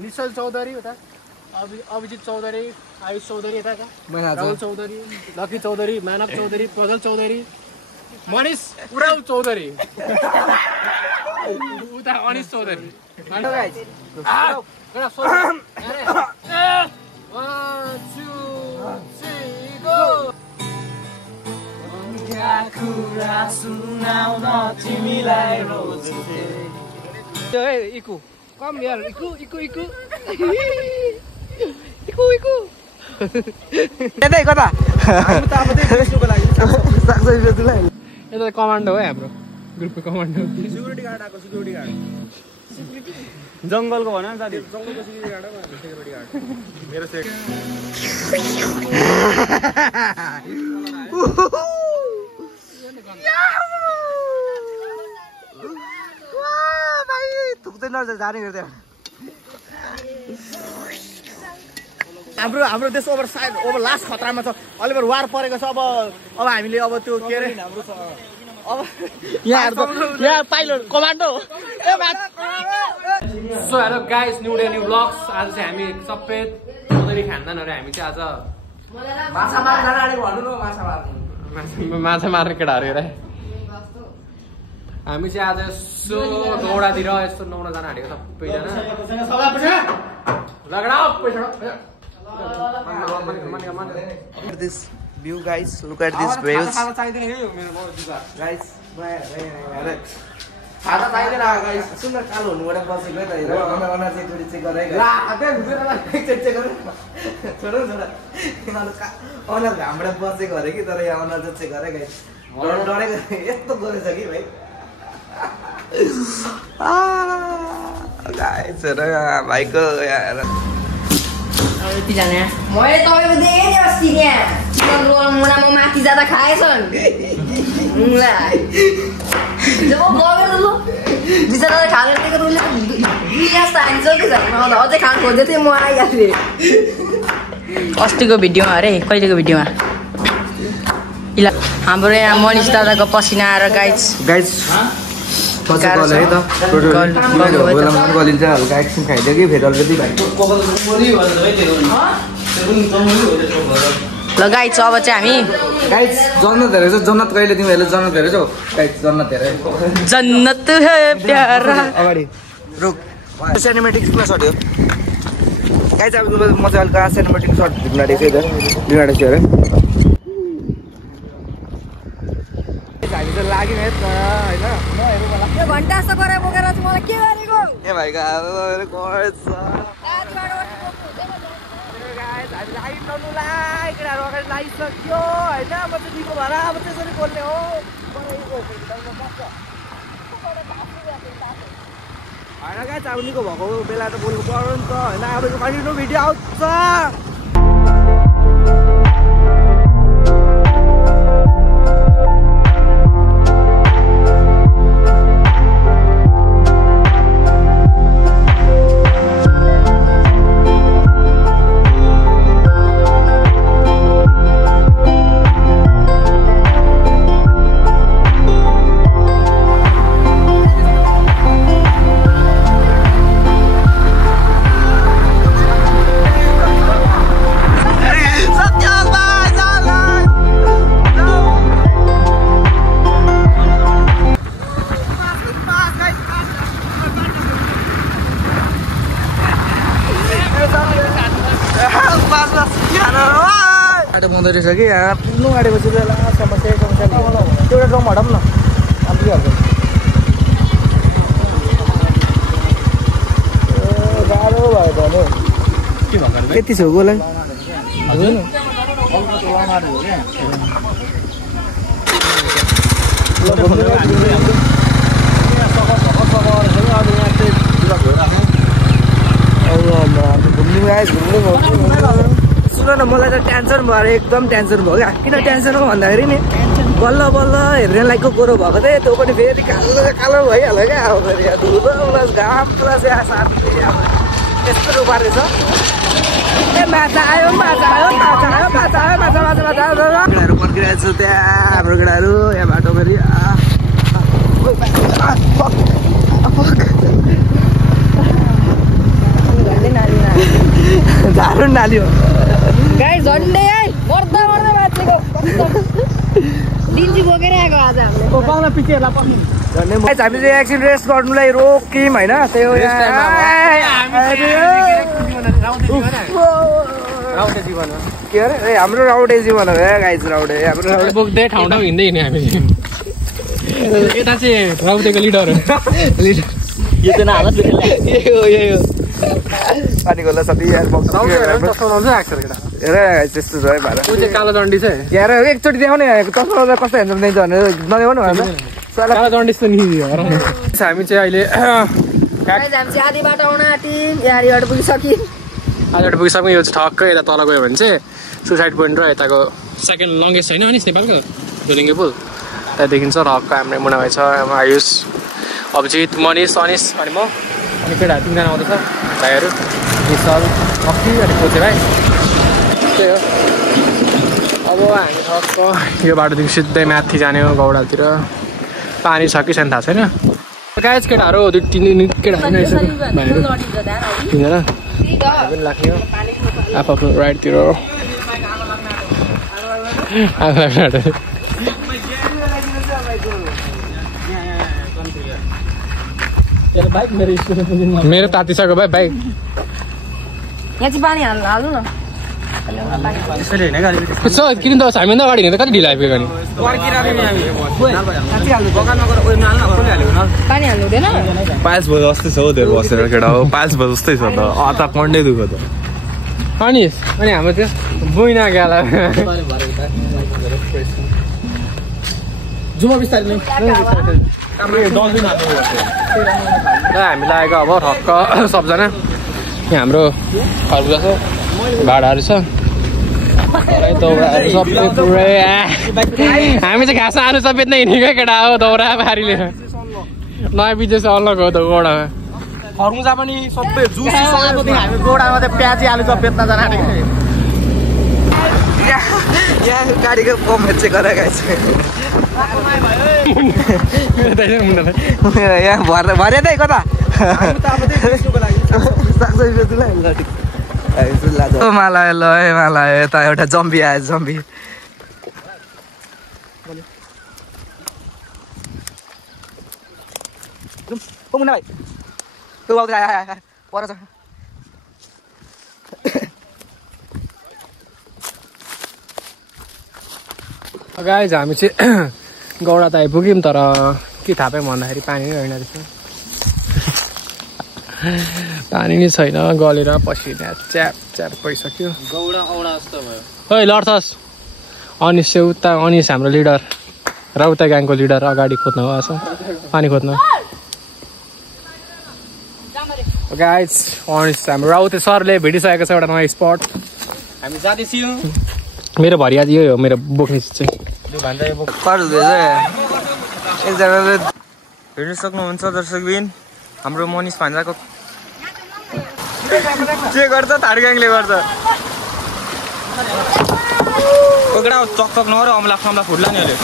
निश्चल चौधरी उता अभिजित चौधरी आयुष चौधरी यता राहुल चौधरी लकी चौधरी मानव चौधरी प्रजल चौधरी मनिष उराव चौधरी उता अनिश चौधरी इकु कम यार इकु यतै कता यता कमान्डो हो हाम्रो ग्रुपको कमान्डो सिक्युरिटी गार्ड आको सिक्युरिटी गार्ड जंगलको भन न दादी जंगलको सिक्युरिटी गार्ड हो सिक्युरिटी गार्ड मेरो सेक भाइ थुक्दै नर्छ जाने गर्दै हाम्रो देश ओभर लास्ट खतरामा छ अलिबर वार परेको छ अब हामीले अब त्यो के अरे अब यहाँ pilot commando so hello guys new day new blogs आज चाहिँ हामी सबै चौधरी खानदानहरु हामी चाहिँ आज माछा मार्न जान आडेको भन्नु न माछा मार्ने केटाहरु हेरे हामी चाहिँ आज यसो दौडातिर यस्तो नुहाउन जान आडेको सबैजना लगडा पैसा this view guys, look at this views guys खाना चाहिदैन गाइस सुन्दर कालो हुनुबाट बसेको है त हेर अना चाहिँ थोडी चेक गरे ला अते हुँदैन चेक गरे छोडो अना घामबाट बसेको अरे कि तर यहाँ अना चाहिँ चेक गरे गाइस डरेको यस्तो गरेछ कि भाइ गाइस हेर भाइको यार मैले तपाईँको देखेँ नि अस्ति त्यहाँ चिकन रोल मुनामा माथि जाँदा खाएछन् जब गयो ल बिचरा खाने दिएको रोलले गिलास हान्छ कि अझै खानु खोज्दै थिएँ म आइहाल्छु अस्तिको भिडियोमा अरे कहिलेको भिडियोमा हाम्रो यहाँ मनिष दादाको पसिना आएर गाइस गल है त गलिन्छ हल्का एकछिन खाइदियो कि फेरि अलिकति भाइ ल गाइस अब चाहिँ हामी गाइस जन्नत हेरेछ जन्नत कहिले तिमीहरूले जन्नत हेरेछौ गाइस जन्नत हेरे जन्नत है प्यारा अगाडि रुक सिनेमेटिक प्लस शट हो गाइस अब म चाहिँ हल्का सिनेमेटिक शट भिड्न आडेको छु छु अरे हामी त लाग्यो है त हैन यो घण्टा जस्तो गरेर बोकेर चाहिँ मलाई के गरेको ए भाइको अब गर्छ हामी लागिरहनुलाई केटाहरू अगाडि लागिसक्यो होइन म चाहिँ दिएको भएर अब त्यसरी बोल्ने हो होइन गाइस अब निको भएको बेला त बोल्नु पर्यो नि त होइन अब कन्टिन्यू भिडियो आउँछ बाटो पाउँदो रहेछ कि यहाँ पुग्नु आँटेपछि त समस्या एउटा ड्रम हटाउँ न पुगिहाल्छ गाह्रो भयो त के भन्नु यति छ गोलाई सुन न मलाई त टेन्सन भयो एकदम टेन्सन भयो क्या किन टेन्सन हो भन्दाखेरि नि बल्ल बल्ल हेर्ने लाइकको कुरो भएको थियो त्यो पनि फेरि कालो कालो भइहाल्यो क्या अब फेरि धुलो प्लस घाम प्लस यस्तो रूप पारेको छ ए माछा आयो केटाहरू पर्खिरहेको छ त्यहाँ हाम्रो केटाहरू यहाँ बाटो फेरि झाडु नाल्यो गाइस झन्डै है मर्दा मर्दा बाँचेको दिन्जी बोकेर आएको आज हामीले पाउन पिछेला पनि झन्डै गाइस हामीले एकछिन रेस्ट गर्नुलाई रोक्यौँ हैन त्यही हो राउटे जीवन के अरे ए हाम्रो राउटे जीवन हो गाइस राउटे हाम्रो राउटे बोक्दै ठाउँ ठाउँ हिँड्दै हिँड्ने हामी यता चाहिँ राउटेको लिडर हो यो चाहिँ हालत यही हो पानी खोला सबै यार बक्स हेर गाइस त्यस्तो छ है भाडा उ चाहिँ कालो दण्डी चाहिँ यार एकचोटि देखाउने चस्मा कस्तो हेर्नु दिन्छ भने नदेखाउनु भएन कालो दण्डी त नि हामी चाहिँ अहिले गाइस हामी चाहिँ आधी बाटो आउन आँट्यौँ यारीबाट पुगिसक्यौँ आजबाट पुगिसक्यौँ यो चाहिँ ठक्कै यता तल गयो भने चाहिँ सुसाइड पोइन्ट र यताको सेकेन्ड लङ्गेस्ट होइन अनिस नेपालको धुलिङ्गे पुल त्यहाँ देखिन्छ ठक्क हाम्रो मुना भाइ छ आयुष अभिजित मनिष अनिस अनि म अनि केटाहरू 3 जना आउँदैछ भाइहरू विशाल अक्की अनि खोजे भाइ त्यही हो अब हामी ठक्क यो बाटोदेखि सिधै माथि जाने हो गौडातिर पानी छ कि छैन थाहा छैन गाइस केटाहरू 2-3 केटाहरू नै भाइहरू 3 जना पनि लाग्ने हो आफ्नो राइडतिर मेरो तातिसक्यो भाइ बाइक यहाँ चाहिँ पानी हाल्नु न किन त हामीभन्दा अगाडि हिँड्दा कति ढिलो आइपुग्यो नि पानी हाल्नु हुँदैन 5 बजे जस्तै छ हौ त्यो बसेर केटा हो 5 बजे जस्तै छ त अता कन्डै दुख्यो त अनि हाम्रो त्यो बुइना गाला जुमा बिस्तारै हामी लागेको अब ठक्क सबजना यहाँ हाम्रो खरबुजा छ भाडाहरू छ दौराहरू सबै पुरै हामी चाहिँ घाँस आलु सबै नै हिँडेको केटा हो दौरा पारीले नयाँ बिजेस अलग हो त गोडामा खरमुजा पनि सबै जुसी सबै हामी गोडामा त प्याजी आलु चप बेच्न जान आँटेको यहाँ गाडीको पम्प चेक गरेर गाइस यहाँ भरे त कता माला ल माला यता एउटा जम्बी आयो जम्बी मुना भाइ तँ आउँदै आयो पर छ गाइज हामी चाहिँ गौडा त आइपुग्यौँ तर के थाहा पायौँ भन्दाखेरि पानी नै होइन रहेछ पानी नै छैन गलेर पसिना च्याप च्याप भइसक्यो गौडा औडा जस्तो भयो ओइ लड्छस् अनिस चाहिँ उता अनिस हाम्रो लिडर र उता ग्याङको लिडर अगाडि खोज्नु भएको छ पानी खोज्नु गाइज अनिस हाम्रो राउते सरले भेटिसकेको छ एउटा नयाँ स्पट हामी जाँदैछौँ मेरो भरियाद यही हो मेरो बोक्ने चिज चाहिँ एकजनाले हेर्न सक्नुहुन्छ दर्शकबिन हाम्रो मनिष भान्जाको के गर्छ थाडगाङले गर्छ कोकडा चकचक नगर अमला फमला फुट्ला नि अहिले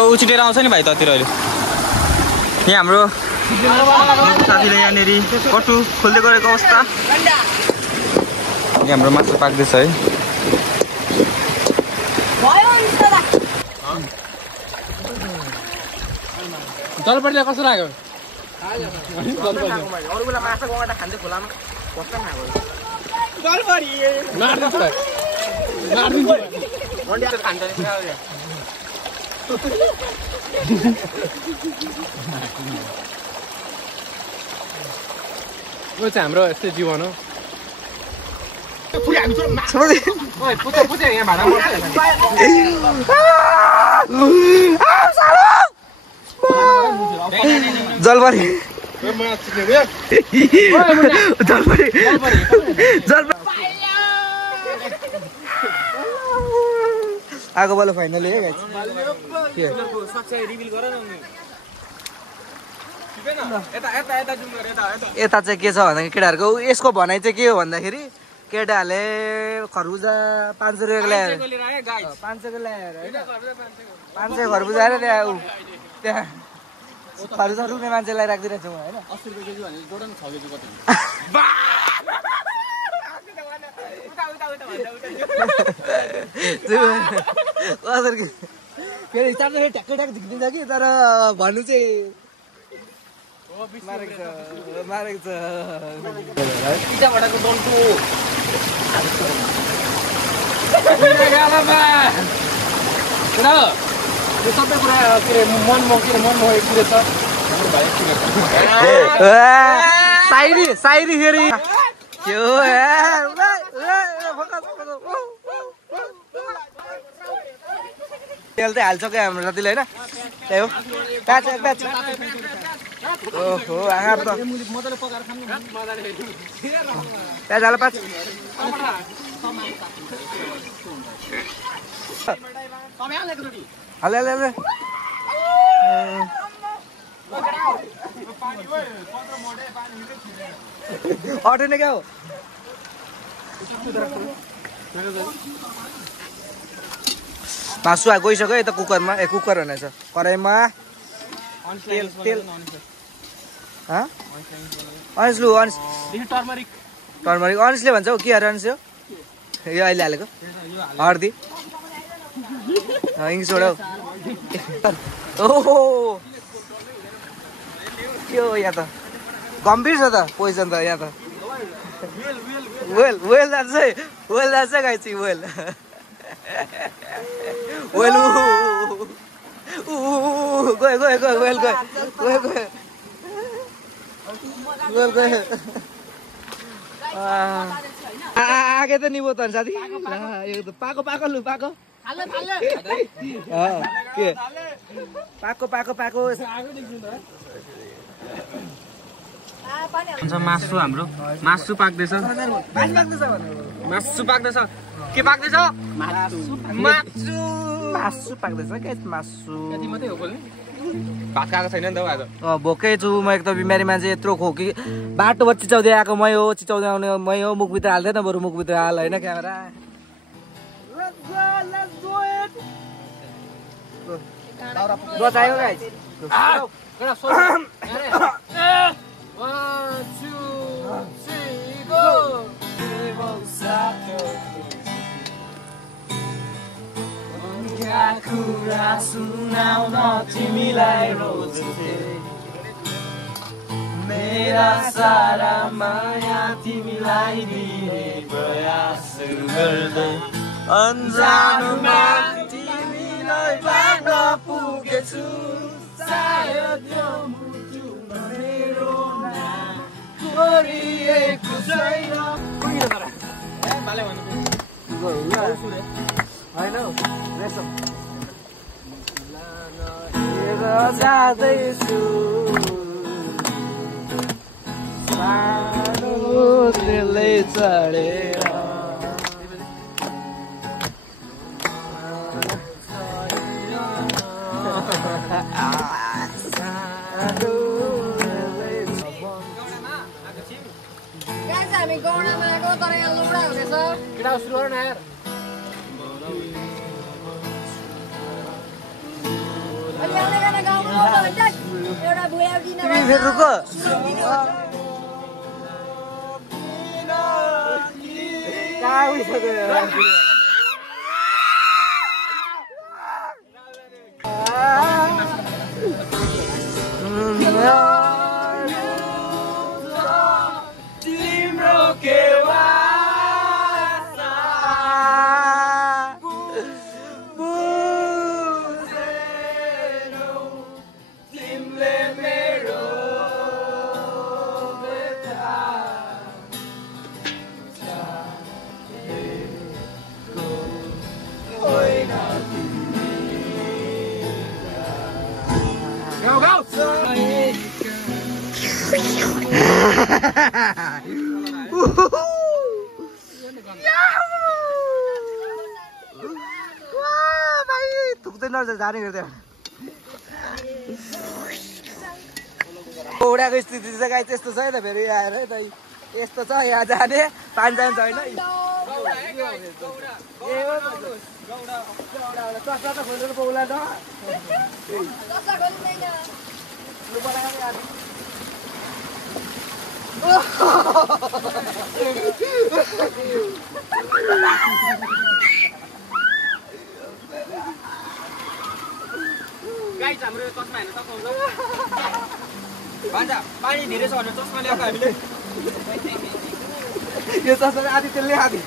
उछिटेर आउँछ नि भाइ ततिर अहिले यहाँ हाम्रो साथीले यहाँनिर कटु खोल्दै गरेको अवस्था यहाँ हाम्रो मासु पाक्दैछ है जलपरीले कस्तो लाग्यो यो चाहिँ हाम्रो यस्तै जीवन हो जलपरी आगो बल्ल फाइनल है गाइस यता चाहिँ के छ भन्दाखेरि केटाहरूको यसको भनाइ चाहिँ के हो भन्दाखेरि केटाहरूले खरबुजा 500 रुपियाँको ल्याएर 500 को ल्याएर होइन 500 खरबुजा र त्यहाँ खर्च रुक्ने मान्छेलाई राखिदिरहेको छु होइन 80 रुपियाँ केजी भने जोडन 6 केजी कति हुन्छ फेरि हिसाब चाहिँ ट्याक्कै ट्याक्क झिक्दिन्छ कि तर भन्नु चाहिँ मारेको छ इटाभाटाको डन्टु यो सबै कुरा के अरे मनमा कुरो छ साइरी फेरि के हो तेल चाहिँ हाल्छ क्या हाम्रो साथीले होइन त्यही हो प्याच ओहो आँखा त प्याज हाल प्याज हाल अटो नै क्या हो मासु गइसक्यो यता कुकरमा कुकर भनेछ कराईमा तेल अनिस लु अनिस टर्मरिक अनिसले भन्छ हौ के अरे अनिस यो अहिले हालेको हर्दी इङ्ग्लिस सोडा ओहो के हो यहाँ त गम्भीर छ त पोइजन त यहाँ त वेल जान्छ गाइची वेल आगे त निभो त साथी पाको लु पाको के पाको मासु हाम्रो मासु पाक्दैछ के पाक्दैछ मासु पाक्दैछ के मासु भात खाएको छैन नि त आज भोकै छु म एक त बिमारी मान्छे यत्रो खोकी बाटोबाट चिचाउँदै आएको मै हो चिचाउँदै आउने मै हो मुखभित्र हाल्दैन बरु मुखभित्र हाल होइन क्यामेरा बचायो गाइस 1 2 3 go कुरा सुनाउन तिमीलाई रोज्थे मेरा सारा माया तिमीलाई दिने प्रयास गर्दै अन्जानमा तिमीलाई बाँड्न पुगेछु सायद यो मुटु मेरो नाम कोरिएको छैन होइन रेसम जाँदैछु सानो त्यसले चढेर हामी गौडामा आएको तर यहाँ लौडा हुनेछ केटा सुरु गर न यार एउटा बुढा दिन रुको तिम्रो केवा जाने गर्दै उडाको स्थिति चाहिँ गाई त्यस्तो छ है त फेरि आएर है त यस्तो छ यहाँ जाने पानी जान्छ होइन गाइस हाम्रो चस्मा हेर्न सक्नुहुन्छ भन्छ पानी धेरै छ भने चस्मा ल्याएको हामीले यो चस्मा आधी त्यसले आधी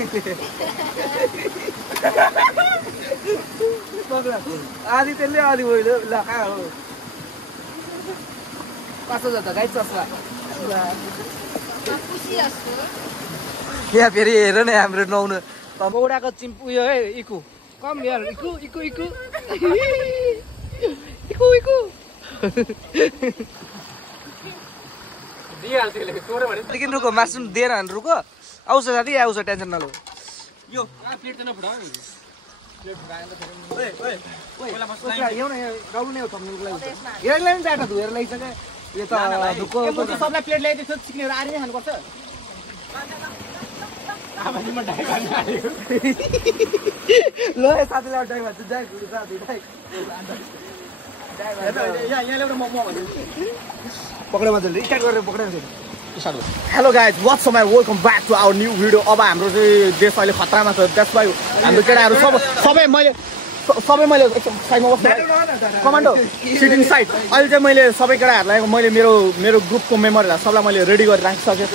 आधी त्यसले आधी भयो लका हो कसो छ त गाइस चस्मा यहाँ फेरि हेर न हाम्रो नुहाउनु बौडाको चिम्पु उयो है इकु कम यार इकु इकु इकु इकु इकु लेकिन रुको मासु दिएर हान रुको आउँछ साथी आउँछ टेन्सन नलो यो प्लेट त नफुटाउ प्लेट फुटाएन त फेरि पहिला बस यो न गाउनु नै हो थम्नुको लागि हेरलाई नि डाटा धुएर लागिसके यो त दुको सबलाई प्लेट ल्याइदिएको सिक्नेहरु आरि नै खानुपर्छ आमाले म डाइ गर्न आएको ल साथीलाई डाइ भन्छ जाइ गुरु साथी डाइ यहाँ ल्याएर म भन्छु पक्रे मजले स्टार्ट गरेर पक्रे hello guys what's my welcome back to our new video. अब हाम्रो चाहिँ देश अहिले खतरामा छ, द्याट्स वाइ हाम्रो केटाहरू सबै मैले साइडमा बस्नु कमान्डो सिट इन साइड। अहिले चाहिँ मैले सबै केटाहरूलाई मैले मेरो ग्रुपको मेम्बरहरूलाई सबलाई मैले रेडी गरेर राखिसकेँ।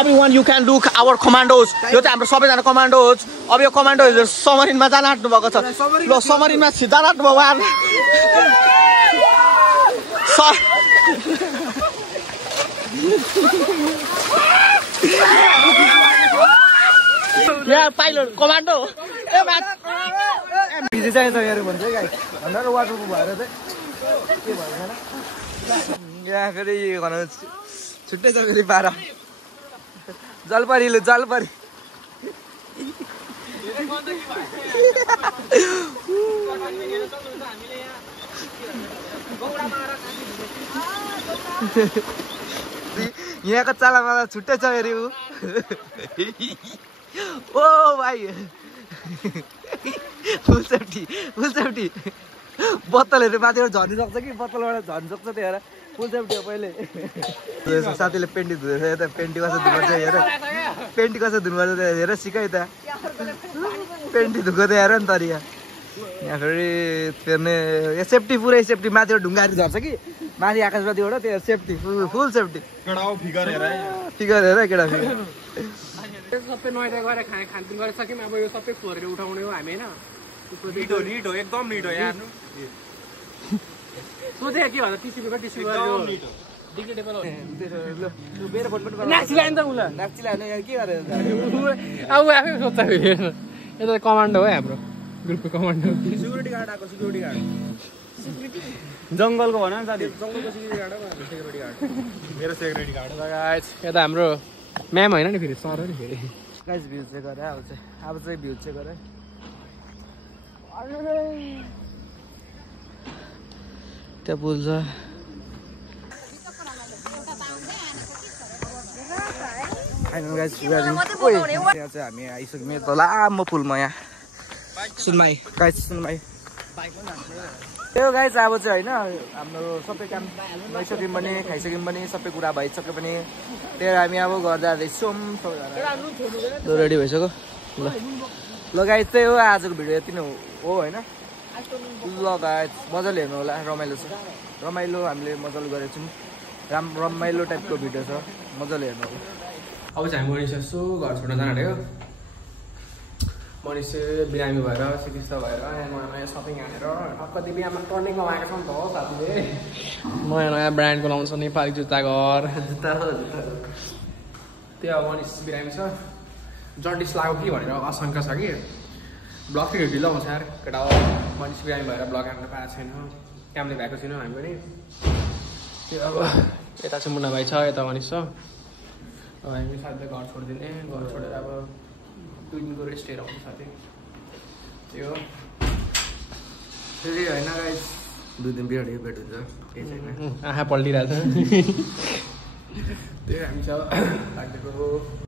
Everyone you can look our commandos. यो चाहिँ हाम्रो सबैजना कमान्डोज। अब यो कमान्डोजहरू समरिनमा जान आँट्नु भएको छ। ल समरिनमा जान आँट्नु भयो उहाँहरू। यहाँ पाइलट कमान्डो भिजी चाहिन्छ यहाँ भन्छ गाई भनेर वाटरप्रुफ भएर चाहिँ के भएन यहाँ फेरि भनौँ छुट्टै छ फेरि 12 जलपरी लु जलपरी यहाँको चालामा छुट्टै छ फेरि ऊ ओ भाइ फुल सेफ्टी बोतलहरू माथिबाट झर्नु सक्छ कि बोतलबाट झर्नु सक्छ त्यो हेर फुल सेफ्टी हो पहिले साथीले पेन्टी धुँदैछ यता पेन्टी कसो धुनुपर्छ हेर पेन्टी कसो धुनुपर्छ हेर सिकाइ त पेन्टी धुएको त हेर नि तरिका यहाँ फेरि फेर्ने सेफ्टी पुरै सेफ्टी माथिबाट ढुङ्गाहरू झर्छ कि माथि आकाशवादीबाट त्यो सेफ्टी फुल सेफ्टी फिगर हेर केटा फिगर सबै नुहाइ गरेर खानपिन गरिसक्यौँ। अब यो सबै फोहोरेर उठाउने हो हामी होइन निट हो एकदम निट हो यार। सोधे के भन्छ टिस्यु पेपर डिग्रेडेबल हो मेरो फोन पनि नाक्सी लाइन त उसलाई नाक्सी लाने के गरेर अब आफै सोध्छ फेरि यता कमान्डो हो हाम्रो ग्रुपको कमान्डो। सिक्युरिटी गार्ड आएको सिक्युरिटी गार्ड जङ्गलको भन न साथी जङ्गलको सिक्युरिटी गार्ड हो सिक्युरिटी गार्ड मेरो सेक्युरिटी गार्ड यता हाम्रो म्याम होइन नि फेरि सर हो नि फेरि गाइस भ्यू चाहिँ गरे अब चाहिँ भ्यू चाहिँ गरे त्यहाँ पुल छ फाइनल गाइस यहाँ चाहिँ हामी आइसक्यौँ त लामो पुलमा यहाँ सुनमाई गाइस सुनमाई त्यो गाइस अब चाहिँ होइन हाम्रो सबै काम भइसक्यौँ भने खाइसक्यौँ भने सबै कुरा भइसक्यो भने त्यही हामी अब घर जाँदैछौँ सबैजना रेडी भइसक्यो ल गाइस चाहिँ हो आजको भिडियो यति नै हो होइन ल गाइस मजाले हेर्नु होला रमाइलो छ रमाइलो हामीले मजाले गरेको छौँ रमाइलो टाइपको भिडियो छ मजाले हेर्नु होला। अब चाहिँ हामी मनिष यसो घर छोड्न जान आँट्यो। मनिष बिरामी भएर चिकित्सा भएर नयाँ सपिङ हानेर कति बिहामा टर्निङ कमाएको छ नि त हो साथीले नयाँ ब्रान्डको लाउँछ नेपाली जुत्ता घर जुत्ता त्यो अब मनिष बिरामी छ जन्डिस लाग्यो कि भनेर आशंका छ कि ब्लक ढिलो आउँछ यार केटा हो मनिष बिरामी भएर ब्लक हान्न पाएको छैन कामले भएको छैनौँ हामी पनि। त्यो अब यता चाहिँ मुन्ना भाइ छ यता मनिष छ अब हामी साथीले घर छोडिदिने घर छोडेर अब 2 दिनको रेस्टहरू आउँछ साथी त्यो फेरि होइन गाइस 2 दिन बिहान भेट हुन्छ केही छैन आँखा पल्टिरहेको छ त्यही हामी छ